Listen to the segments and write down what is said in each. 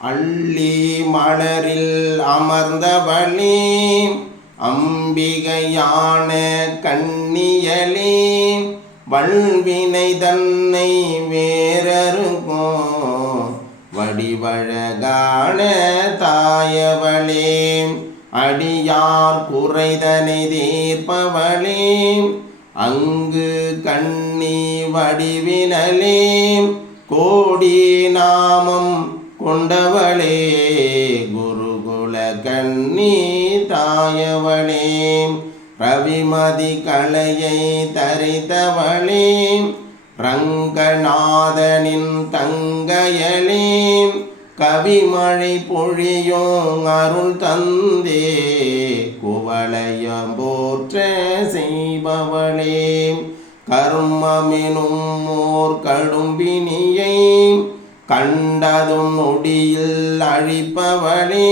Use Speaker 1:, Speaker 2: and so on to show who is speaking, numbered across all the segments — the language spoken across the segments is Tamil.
Speaker 1: அள்ளி மலரில் அமர்ந்தவளே அம்பிகையான கண்ணியலே வல்வினை தன்னை வேறறுக்கும் வடிவழகான தாயவளே அடியார் குறைதனை தீர்ப்பவளே அங்கு கண்ணி வடிவினலே கோடி நாமம் கொண்டவளே குருகுல கண்ணி தாயவளே ரவிமதி கலையை தரித்தவளே ரங்கநாதனின் தங்கையளே கவிமழை பொழியோங் அருள் தந்தே குவளையம் போற்ற செய்பவளே கர்மமெனும் ஓர் கடும்பினியை கண்டதும் நொடியில் அழிப்பவளே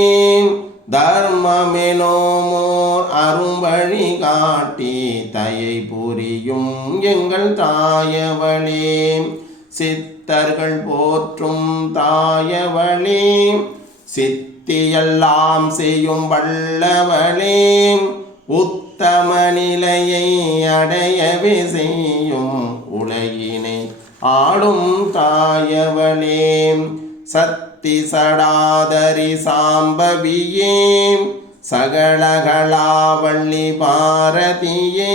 Speaker 1: தர்மமெனோமோர் அரும்பழி காட்டி தயை புரியும் எங்கள் தாயவளே சித்தர்கள் போற்றும் தாயவளே சித்தியெல்லாம் செய்யும் வல்லவளே உத்தம நிலையை அடையவே செய்யும் உலகினை ஆளும் தாயவளே சத்தி சடாதரி சாம்பவியே சகலகளாவள்ளி பாரதியே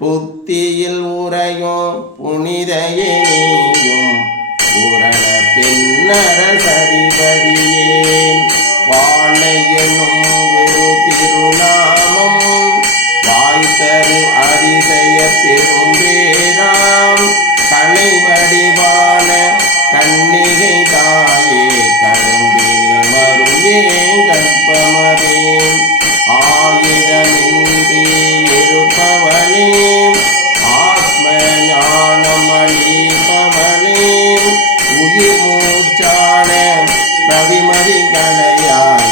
Speaker 1: புத்தியில் உரையோ புனிதையேயும் உரண புரண பின்னர சரிபதியே வாழையனும் குரு திருநாமம் வாய்த்தரு அதிசய பெரும்பேராம் கற்பமதே ஆயுதமின்றி இருப்பவளே ஆத்ம ஞானம் அளிப்பவளே உயிர் மூச்சான நவிமதி கலையாய்